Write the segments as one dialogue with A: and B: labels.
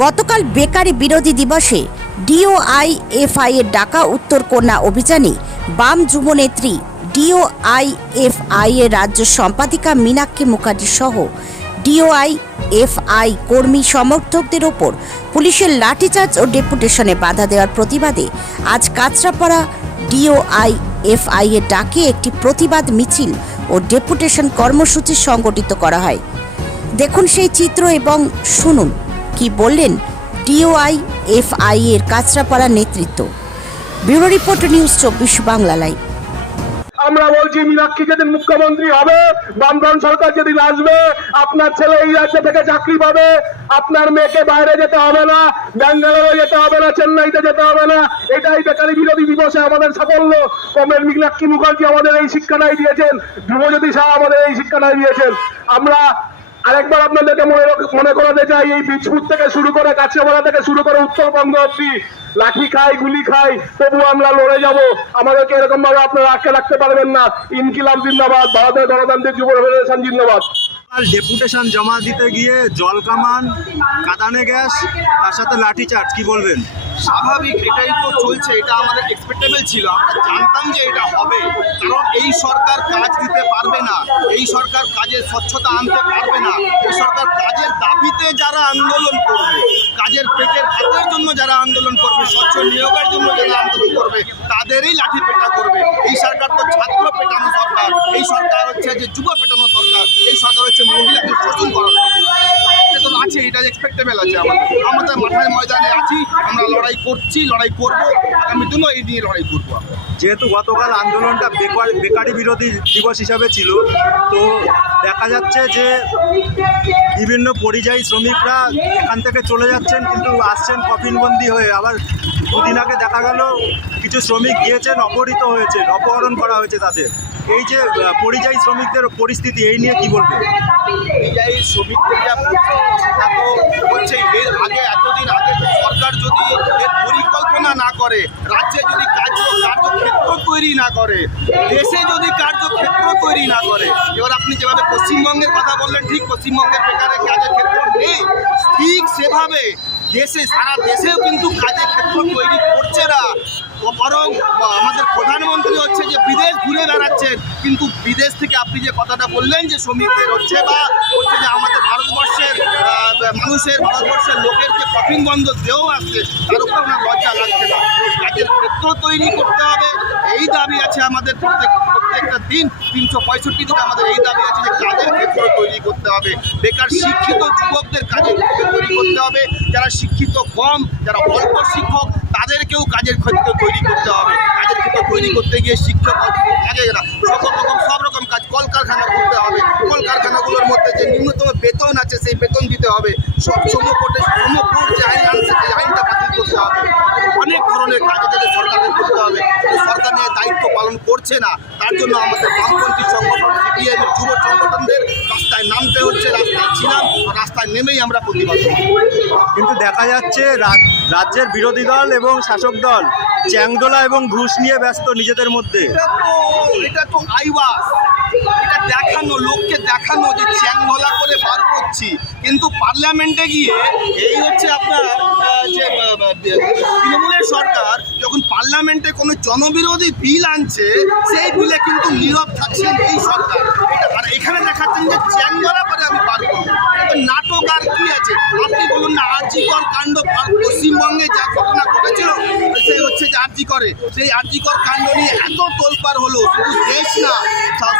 A: গতকাল বেকারি বিরোধী দিবসে ডিওআইএফআই এর ডাকা উত্তর কন্যা অভিযানে বাম যুবনেত্রী ডিওআইএফআই এর রাজ্য সম্পাদিকা মীনাক্ষী মুখার্জি সহ ডিওআইএফআই কর্মী সমর্থকদের ওপর পুলিশের লাঠিচার্জ ও ডেপুটেশনে বাধা দেওয়ার প্রতিবাদে আজ কাঁচরাপাড়া ডিওআইএফআই এর ডাকে একটি প্রতিবাদ মিছিল ও ডেপুটেশন কর্মসূচি সংগঠিত করা হয়। দেখুন সেই চিত্র এবং শুনুন। কি বললেন? ডিওআই, এফআই এর কাঁচরাপাড়া নেতৃত্ব। ব্যুরো রিপোর্ট, নিউজ চব্বিশ বাংলা লাইভ।
B: আমরা বলছি, মীনাক্ষী যেদিন মুখ্যমন্ত্রী হবে বামফ্রন্ট সরকার যেদিন আসবে, আপনার ছেলে এই রাজ্য থেকে চাকরি পাবে, আপনার মেয়েকে বাইরে যেতে হবে না, ব্যাঙ্গালোরে যেতে হবে না, চেন্নাইতে যেতে হবে না, এটাই বেকারি বিরোধী দিবসে আমাদের সাফল্য। কমের মীনাক্ষী মুখার্জি আমাদের এই শিক্ষাটাই দিয়েছেন, ধ্রুবজ্যোতি শাহ আমাদের এই শিক্ষাটাই দিয়েছেন। আমরা আরেকবার আপনাদেরকে মনে মনে করাতে চাই, এই বীজপুর থেকে শুরু করে কাছিয়াপাড়া থেকে শুরু করে উত্তরবঙ্গ অব্দি লাঠি খাই, গুলি খাই, তবু আমরা লড়ে যাব। আমাদেরকে এরকম ভাবে আপনারা আটকে রাখতে পারবেন না। ইনকিলাব জিন্দাবাদ, ভারতের গণতান্ত্রিক যুব ফেডারেশন জিন্দাবাদ।
C: আর ডেপুটেশন জমা দিতে গিয়ে জল কামান, কাঁদানে গ্যাস, তার সাথে লাঠি চার্জ, কি বলবেন?
D: স্বাভাবিক এটাই তো চলছে, এটা আমাদের এক্সপেক্টেবল ছিল। আমরা জানতাম যে এটা হবে, কারণ এই সরকার কাজ দিতে পারবে না, এই সরকার কাজের স্বচ্ছতা আনতে পারবে না। এই সরকার কাজের দাবিতে যারা আন্দোলন করবে, কাজের পেটের ভাতের জন্য যারা আন্দোলন করবে, স্বচ্ছ নিয়োগের জন্য যারা আন্দোলন করবে, তাদেরই লাঠি পেটা করবে। এই সরকার তো ছাত্র পেটানো সরকার, এই সরকার হচ্ছে যে যুব পেটানো সরকার, এই সরকার হচ্ছে মহিলাদের শোষণ করা। এটা তো এক্সপেক্টেবল আছে আমাদের। আমাদের মাথায় ময়দানে আছি, আমরা লড়াই করছি, লড়াই করব। আগামী দিনও এই নিয়ে লড়াই করব আমরা।
C: যেহেতু গতকাল আন্দোলনটা বেকার বেকারি বিরোধী দিবস হিসাবে ছিল, তো দেখা যাচ্ছে যে বিভিন্ন পরিযায়ী শ্রমিকরা এখান থেকে চলে যাচ্ছেন কিন্তু আসছেন কফিনবন্দি হয়ে। আবার দুদিন আগে দেখা গেল কিছু শ্রমিক গিয়েছেন, অপহৃত হয়েছেন অপহরণ করা হয়েছে তাদের। এই যে পরিযায়ী শ্রমিকদের পরিস্থিতি, এই নিয়ে কি বলবেন?
D: পরিযায়ী শ্রমিকদের যা হচ্ছে এর আগে, এতদিন আগে সরকার যদি এর পরিকল্পনা না করে, রাজ্যে তৈরি না করে, দেশে যদি কার্যক্ষেত্র তৈরি না করে, এবার আপনি যেভাবে পশ্চিমবঙ্গের কথা বললেন, ঠিক পশ্চিমবঙ্গের বেকারের কাজের ক্ষেত্র নেই। ঠিক সেভাবে দেশে, সারা দেশেও কিন্তু কাজের ক্ষেত্র তৈরি করছে না। বরং আমাদের প্রধানমন্ত্রী হচ্ছে যে বিদেশ ঘুরে বেড়াচ্ছেন, কিন্তু বিদেশ থেকে আপনি যে কথাটা বললেন যে শ্রমিকদের হচ্ছে বা হচ্ছে যে আমাদের ভারতবর্ষের মানুষের, ভারতবর্ষের লোকের যে কফিন বন্ধ দেও আসছে তার উপর আপনার লজ্জা লাগছে না। কাজের ক্ষেত্র তৈরি করতে হবে। এই দাবি আছে আমাদের প্রত্যেক প্রত্যেকটা দিন তিনশো পঁয়ষট্টি দিন আমাদের এই দাবি আছে যে কাজের ক্ষেত্র তৈরি করতে হবে। বেকার শিক্ষিত যুবকদের কাজের ক্ষেত্র তৈরি করতে হবে। যারা শিক্ষিত কম, যারা অল্প শিক্ষক তাদেরকেও কাজের ক্ষেত্র তৈরি করতে হবে। কাজের ক্ষেত্র তৈরি করতে গিয়ে শিক্ষক লাগে না সকল রকম সব রকম কাজ কলকারখানা করতে হবে। কলকারখানাগুলোর মধ্যে যে ন্যূনতম বেতন আছে সেই বেতন দিতে হবে। সব সমকোটে সমকোট যে আইন আনছে সেই আইনটা বাতিল করতে হবে। অনেক ধরনের কাজ আছে সরকারের করতে হবে। সরকার নিয়ে দায়িত্ব পালন করছে না। তার জন্য আমাদের বামপন্থী সংগঠন, সিপিএম, যুব সংগঠনদের রাস্তায় নামতে হচ্ছে, রাস্তায় ছিলাম, রাস্তায় নেমেই আমরা প্রতিবাদ
C: কিন্তু দেখা যাচ্ছে রা- রাজ্যের বিরোধী দল এবং শাসক দল চ্যাংদোলা এবং ঘুষ নিয়ে ব্যস্ত নিজেদের মধ্যে।
D: এটা তো, এটা দেখানো, লোককে দেখানো যে চ্যাংভলা করে বার করছি। কিন্তু পার্লামেন্টে গিয়ে এই হচ্ছে আপনার যে তৃণমূলের সরকার, যখন পার্লামেন্টে কোনো জনবিরোধী বিল আনছে, সেই বিলে কিন্তু নীরব থাকছেন এই সরকার। আর এখানে দেখাচ্ছেন যে চ্যাংভলা করে আমি বার করব। নাটক আর কি আছে? আপনি বলুন না আর্জিকর কাণ্ড পশ্চিমবঙ্গে যা ঘটনা ঘটেছিল, সে হচ্ছে যে আর্জি করে। সেই আর্জিকর কাণ্ড নিয়ে এত তোলপার হলো, শুধু দেশ না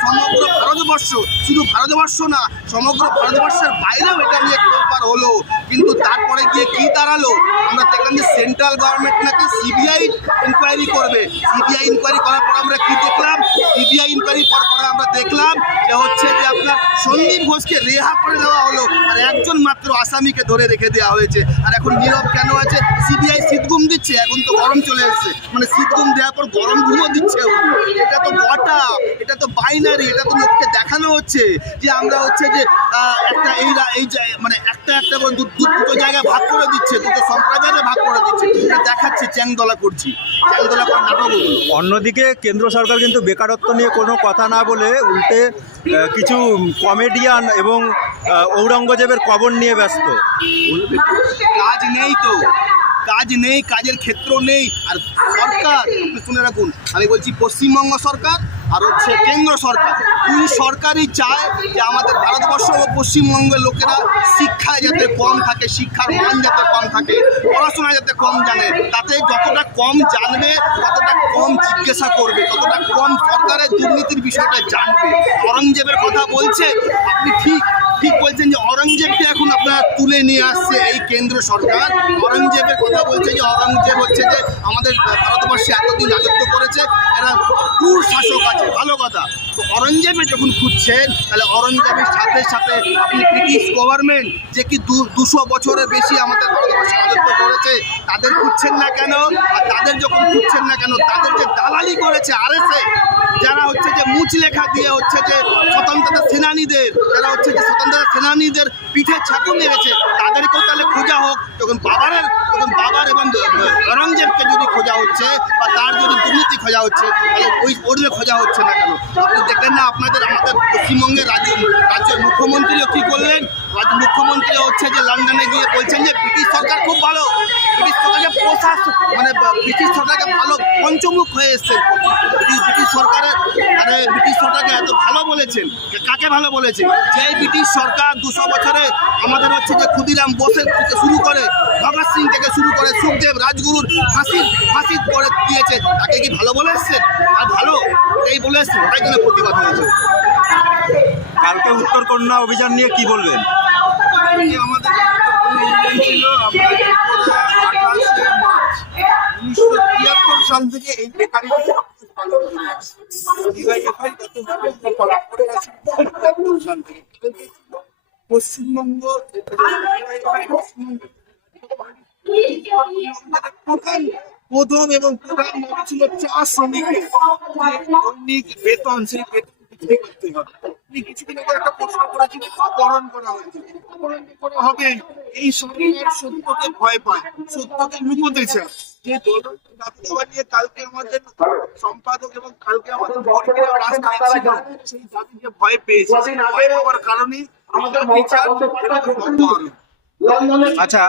D: সমগ্র ভারতবর্ষ, শুধু ভারতবর্ষ না, সমগ্র ভারতবর্ষের বাইরেও এটা নিয়ে তোলপার হলো। কিন্তু তারপরে গিয়ে কি দাঁড়াল? আমরা দেখলাম যে সেন্ট্রাল গভর্নমেন্ট নাকি সিবিআই ইনকোয়ারি করবে। সিবিআই ইনকোয়ারি করার পর আমরা কি দেখলাম? সিবিআই ইনকোয়ারি পর পরে আমরা দেখলাম যে হচ্ছে যে আপনার সন্দীপ ঘোষকে রেহা করে দেওয়া হলো। আর একজন মাত্র আসামিকে ধরে রেখে দেওয়া হয়েছে। আর এখন নীরব কেন আছে? সিবিআই শীতগুম দিচ্ছে এখন তো গরম চলে এসছে। মানে শীতগুম দেওয়ার পর গরম ঘুমও দিচ্ছে এটা তো বটা এটা তো বাইনারি এটা তো লোককে দেখানো হচ্ছে যে আমরা হচ্ছে যে একটা এই এই মানে একটা একটা দুটো জায়গায় ভাগ করে দিচ্ছে দুটো সম্প্রদায়ে ভাগ করে দিচ্ছে। এটা দেখাচ্ছে চ্যাংদলা করছি। চ্যাংদলা করে নাটক ওগুলো
C: অন্যদিকে কেন্দ্র সরকার কিন্তু বেকারত্ব নিয়ে কোনো কথা না বলে উল্টে কিছু কমেডিয়ান এবং আহ, ঔরঙ্গজেবের কবর নিয়ে ব্যস্ত।
D: কাজ নেই তো। কাজ নেই, কাজের ক্ষেত্র নেই। আর সরকার শুনে রাখুন, আমি বলছি পশ্চিমবঙ্গ সরকার আর হচ্ছে কেন্দ্র সরকার। দুই সরকারই চায় যে আমাদের ভারতবর্ষ ও পশ্চিমবঙ্গের লোকেরা শিক্ষায় যাতে কম থাকে, শিক্ষার মান যাতে কম থাকে পড়াশোনা যাতে কম জানে, তাতে যতটা কম জানবে, ততটা কম জিজ্ঞাসা করবে, ততটা কম সরকারের দুর্নীতির বিষয়টা জানবে। অরঙ্গজেবের কথা বলছে, আপনি ঠিক ঠিক বলছেন যে অরঙ্গজেবকে এখন আপনারা তুলে নিয়ে আসছে এই কেন্দ্র সরকার। অরঙ্গজেবের কথা বলছে যে, অরঙ্গজেব হচ্ছে যে, আমাদের ভারতবর্ষে এতদিন রাজত্ব করেছে, এরা ক্রুর শাসক আছে, ভালো কথা। তো যখন খুঁজছেন, তাহলে অরঙ্গজেবের সাথে সাথে আপনি ব্রিটিশ গভর্নমেন্ট যে কি দুশো বছরের বেশি আমাদের ভারতবর্ষে রাজত্ব করেছে, তাদের খুঁজছেন না কেন? আর তাদের যখন খুঁজছেন না কেন, তাদের যে দালালি করেছে আর যারা হচ্ছে যে মুচ লেখা দিয়ে হচ্ছে যে স্বতন্ত্রতা সেনানীদের, যারা হচ্ছে যে স্বতন্ত্রতা সেনানীদের পিঠে ছাকুন মেরেছে। তাদেরকেও তাহলে খোঁজা হোক। যখন বাবার যখন বাবার এবং অরঙ্গজেবকে যদি খোঁজা হচ্ছে বা তার যদি দুর্নীতি খোঁজা হচ্ছে, তাহলে ওই ওরলে খোঁজা হচ্ছে না কেন? আপনি দেখলেন না আপনাদের আমাদের পশ্চিমবঙ্গের রাজ্য রাজ্যের মুখ্যমন্ত্রীও কী করলেন? মুখ্যমন্ত্রী হচ্ছে যে লন্ডনে গিয়ে বলছেন যে ব্রিটিশ সরকার খুব ভালো। ব্রিটিশ সরকারকে প্রশাসন মানে ব্রিটিশ সরকারকে ভালো পঞ্চমুখ হয়ে এসছেন ব্রিটিশ সরকারের মানে ব্রিটিশ সরকারকে এত ভালো বলেছেন। কাকে ভালো বলেছেন? যে ব্রিটিশ সরকার দুশো বছরে আমাদের হচ্ছে যে ক্ষুদিরাম বোসের থেকে শুরু করে ভগৎ সিং থেকে শুরু করে সুখদেব রাজগুরুর ফাঁসি ফাঁসি করে দিয়েছে। তাকে কি ভালো বলে এসছেন আর ভালো এই বলে এসছেন ওটাই জন্য প্রতিবাদ হয়েছে।
C: কালকে উত্তরকন্যা অভিযান নিয়ে কি বলবেন?
E: তিয়াত্তর সাল থেকে এই বেকারি পশ্চিমবঙ্গ প্রথম এবং প্রধান ছিল চা শ্রমিকের। দৈনিক বেতন সেই বেতন করতে হবে। আপনি কিছুদিন আগে একটা প্রশ্ন করেছিলেন অপহরণ করা হয়েছে। অপহরণ করা হবে এই সরকার সত্যকে ভয় পায় সত্যকে লুকোতে চায়। যে দল দাবি দেওয়া নিয়ে কালকে আমাদের সম্পাদক এবং কালকে আমাদের রাস্তায় ছিল সেই দাবি ভয় পেয়েছে। ভয় পাওয়ার কারণে আমাদের বিচার
C: আচ্ছা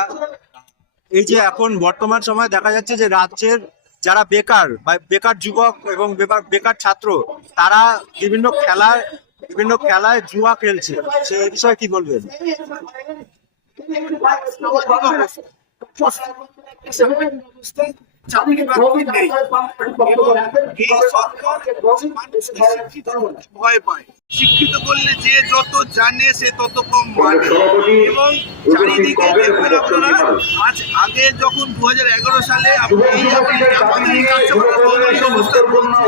C: এই যে এখন বর্তমান সময় দেখা যাচ্ছে যে রাজ্যের যারা বেকার বা বেকার যুবক এবং বেকার বেকার ছাত্র তারা বিভিন্ন খেলায় বিভিন্ন খেলায় জুয়া খেলছে। সে বিষয়ে কি বলবেন?
E: ভয় পায়। শিক্ষিত করলে যে যত জানে সে তত কম মানে এবং চারিদিকে দেখবেন আপনারা আজ আগে যখন দু সালে ভৌগোলিক অবস্থান বলছি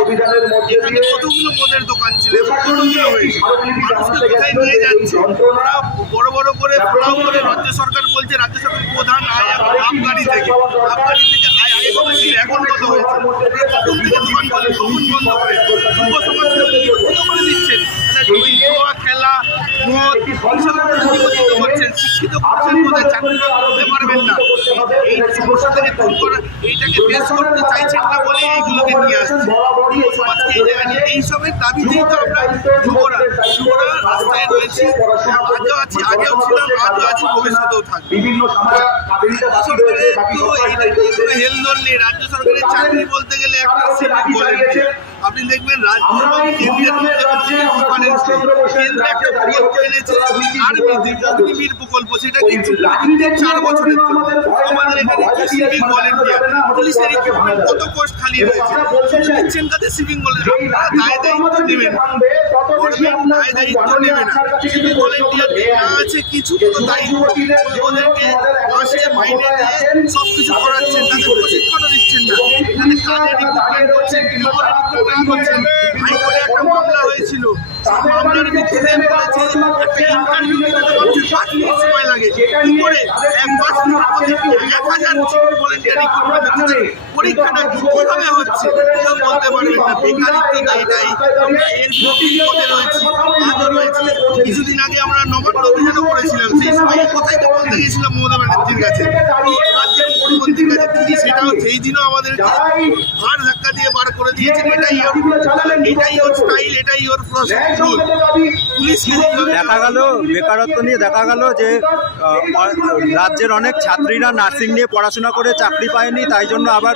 E: এখানে কতগুলো মদের দোকান ছিল কতগুলো হয়েছে। মানুষকে কোথায় নিয়ে যাচ্ছে? ওরা বড় বড় করে করে রাজ্য সরকার বলছে রাজ্য সরকার প্রধান আয় আবগারি থেকে থেকে এখন কত হয়েছে। ওরা থেকে দোকান বন্ধ করে যুব সমাজকে করে দিচ্ছেন খেলা করতে পারবেন না। এই সমস্যা থেকে দূর করা এইটাকে বেশ করতে চাইছেন না বলে এইগুলোকে নিয়ে আসছে। সমাজকে এই জায়গায় নিয়ে এইসবের দাবিতেই তো আমরা যুবরা যুবরা রাস্তায় রয়েছি। আজও আছি আগেও ছিলাম আজও আছি ভবিষ্যতেও থাকবে। সরকারের তো এইটা কোনো হেলদোল নেই। রাজ্য সরকারের চাকরি বলতে গেলে একটা ভলেন্টিয়ার আপনি দেখবেন রাজ্য এবং কেন্দ্রের মধ্যে হচ্ছে ডিফারেন্স নেই। কেন্দ্রে একটা প্রকল্প এনেছে। অগ্নিবীর প্রকল্প সেটা কিন্তু চার বছরের জন্য। আমাদের এখানে কি ভলেন্টিয়ার পুলিশের কত পোস্ট খালি রয়েছে? দিচ্ছেন তাদের সিভিক ভলেন্টিয়ার দায় দায়িত্ব নেবেন না। দায় দায়িত্ব নেবে না। সিভিক ভলেন্টিয়ার দেওয়া আছে কিছু তো দায়িত্ব ওদেরকে মাসে মাইনে দিয়ে সব কিছু করাচ্ছেন তাদের প্রশিক্ষণও দিচ্ছেন না। এখানে কাজের রিক্রুটমেন্ট করছেন বিনিময়ের রিক্রুটমেন্ট করছেন হাইকোর্টে একটা মামলা হয়েছিল। পাঁচ মিনিট সময় লাগে কি করে এক পাঁচ মিনিটের এক হাজার ভলেন্টিয়ার পরীক্ষাটা কীভাবে হচ্ছে কেউ বলতে না এটাই আমরা এর রয়েছি আজও রয়েছি কিছুদিন আগে আমরা নবান্ন অভিযানও করেছিলাম সেই সময় কোথায় বলতে গেছিলাম মমতা ব্যানার্জির কাছে সেটাও সেই দিনও আমাদের হার ধাক্কা দিয়ে বার করে দিয়েছে। এটাই ওর এটাই ওর স্টাইল এটাই ওর যেভাবে
C: দেখা গেল বেকারত্ব নিয়ে দেখা গেল যে রাজ্যের অনেক ছাত্রীরা নার্সিং নিয়ে পড়াশোনা করে চাকরি পায়নি তাই জন্য আবার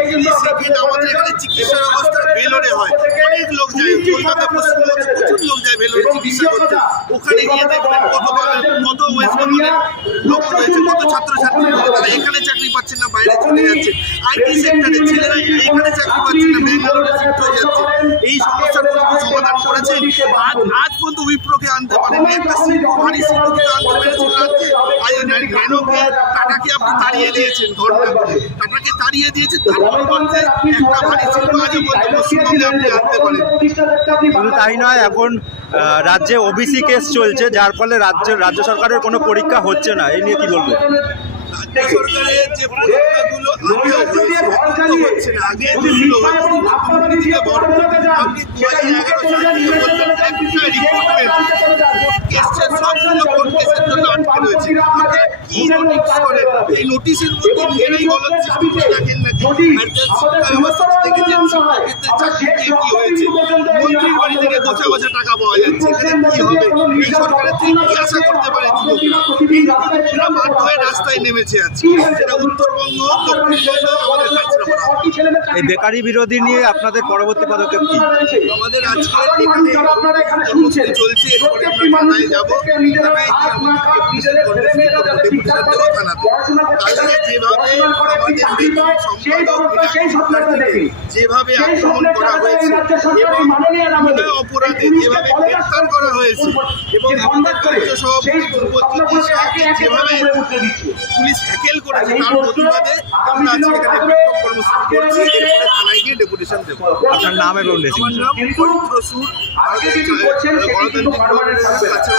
E: যদি আমাদের এখানে চিকিৎসা ব্যবস্থা ভেলোরে হয়। অনেক লোক যায় কলকাতা পশ্চিমবঙ্গে প্রচুর লোক যায় ভেলোরে চিকিৎসা করতে। ওখানে গিয়ে দেখবেন কত কত ওয়েস্ট বেঙ্গলের লোক রয়েছে কত ছাত্রছাত্রী তারা এখানে চাকরি পাচ্ছেন না বাইরে চলে যাচ্ছে। আইটি সেক্টরে ছেলেরা এখানে চাকরি পাচ্ছেন না ব্যাঙ্গালোরে শিফট হয়ে যাচ্ছে। এই সমস্যাগুলো সমাধান করেছেন আজ আজ পর্যন্ত উইপ্রোকে আনতে পারেননি একটা শিল্প ভারী শিল্পকে আনতে পেরেছেন রাজ্যে আজ রেনোকে টাটাকে আপনি তাড়িয়ে দিয়েছেন করে টাটাকে তাড়িয়ে দিয়েছেন তার
C: শুধু তাই নয়, এখন রাজ্যে ওবিসি কেস চলছে, যার ফলে রাজ্য রাজ্য সরকারের কোনো পরীক্ষা হচ্ছে না। এই নিয়ে কি বলবে
E: রাজ্য সরকারের যে পরীক্ষাগুলো আগেও হয়েছে হচ্ছে না। আগে যেগুলো হয়েছে মুখ্যমন্ত্রী থেকে বড় আপনি দু হাজার এগারো সাল থেকে বলছেন একটা রিক্রুটমেন্ট কেসের সবগুলো কোর্ট কেসের জন্য আটকে রয়েছে। আপনি কি নোটিশ করেন? এই নোটিশের মধ্যে নিজেরাই গলত সৃষ্টি রাখেন নাকি আর যে শিক্ষা ব্যবস্থাটা দেখেছেন শিক্ষাক্ষেত্রে চাকরি দিয়ে কি হয়েছে? মন্ত্রীর বাড়ি থেকে গোছা গোছা টাকা পাওয়া যাচ্ছে। এখানে কি হবে? এই সরকারের থেকে কি আশা করতে পারে যুবকরা এই যুবকরা বাধ্য হয়ে রাস্তায় নেমেছে সেটা উত্তরবঙ্গ
C: এই বেকারি বিরোধী নিয়ে আপনাদের পরবর্তী পদক্ষেপ কি?
E: আমাদের আজকে চলছে থানায় যাব। যেভাবে আমাদের আক্রমণ করা হয়েছে এবং অপরাধে যেভাবে গ্রেফতার করা হয়েছে এবং আমাদের রাজ্য সভাপতি যেভাবে পুলিশ হ্যাকেল করেছে তার প্রতিবাদে। আমরা আজকে এখানে বিক্ষোভ কর্মসূচি করছি। এরপরে থানায় গিয়ে ডেপুটেশন দেবো।
C: আপনার নাম এবং
E: আমার নাম পবিত্র সুর গণতান্ত্রিক কাছে